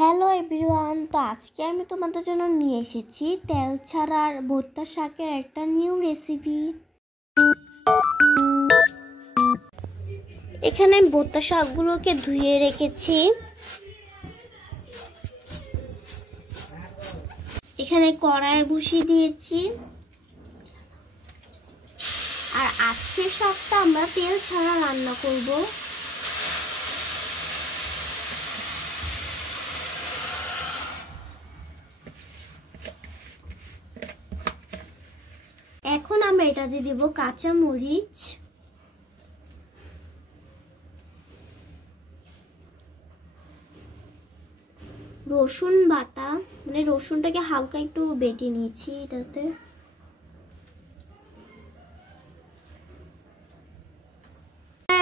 Hello everyone, তো আজকে আমি তোমাদের জন্য নিয়ে এসেছি তেল ছাড়ার ভর্তা শাকের একটা নিউ রেসিপি। এখানে আমি ভর্তা শাকগুলোকে ধুয়ে রেখেছি। এখানে কড়াই বসিয়ে দিয়েছি। আর আজকের শাকটা আমরা তেল ছাড়া রান্না করব। এখন আমরা এটাতে দিব কাঁচা মরিচ, রসুন বাটা, মানে রসুনটাকে হালকা একটু বেটে নিয়েছি এটাতে।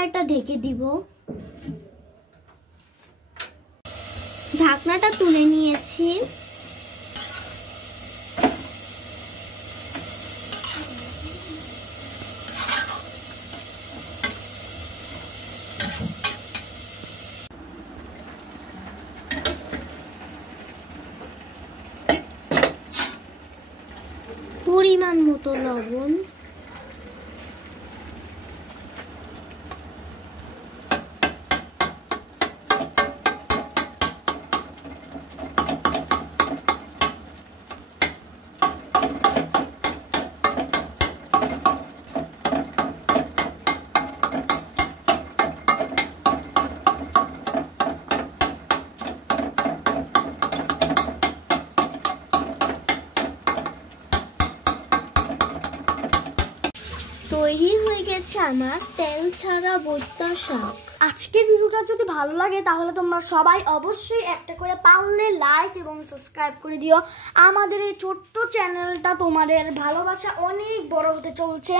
এটা ঢেকে দিব। ঢাকনাটা তুলে নিয়েছি। পরিমাণ মতো লবণ, তৈরি হয়ে গেছে আমার তেল ছাড়া ভর্তা শাক। আজকের ভিডিওটা যদি ভালো লাগে তাহলে তোমরা সবাই অবশ্যই একটা করে পারলে লাইক এবং সাবস্ক্রাইব করে দিও। আমাদের এই ছোট্ট চ্যানেলটা তোমাদের ভালোবাসা অনেক বড় হতে চলছে,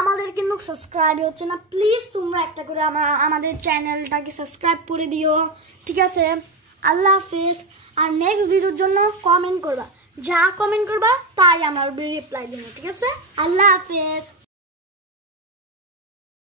আমাদের কিন্তু সাবস্ক্রাইব হচ্ছে না। প্লিজ তোমরা একটা করে আমাদের চ্যানেলটাকে সাবস্ক্রাইব করে দিও, ঠিক আছে? আল্লাহ হাফেজ। আর নেক্সট ভিডিওর জন্য কমেন্ট করবা, যা কমেন্ট করবা তাই আমার রিপ্লাই দেবো, ঠিক আছে? আল্লাহ হাফেজ।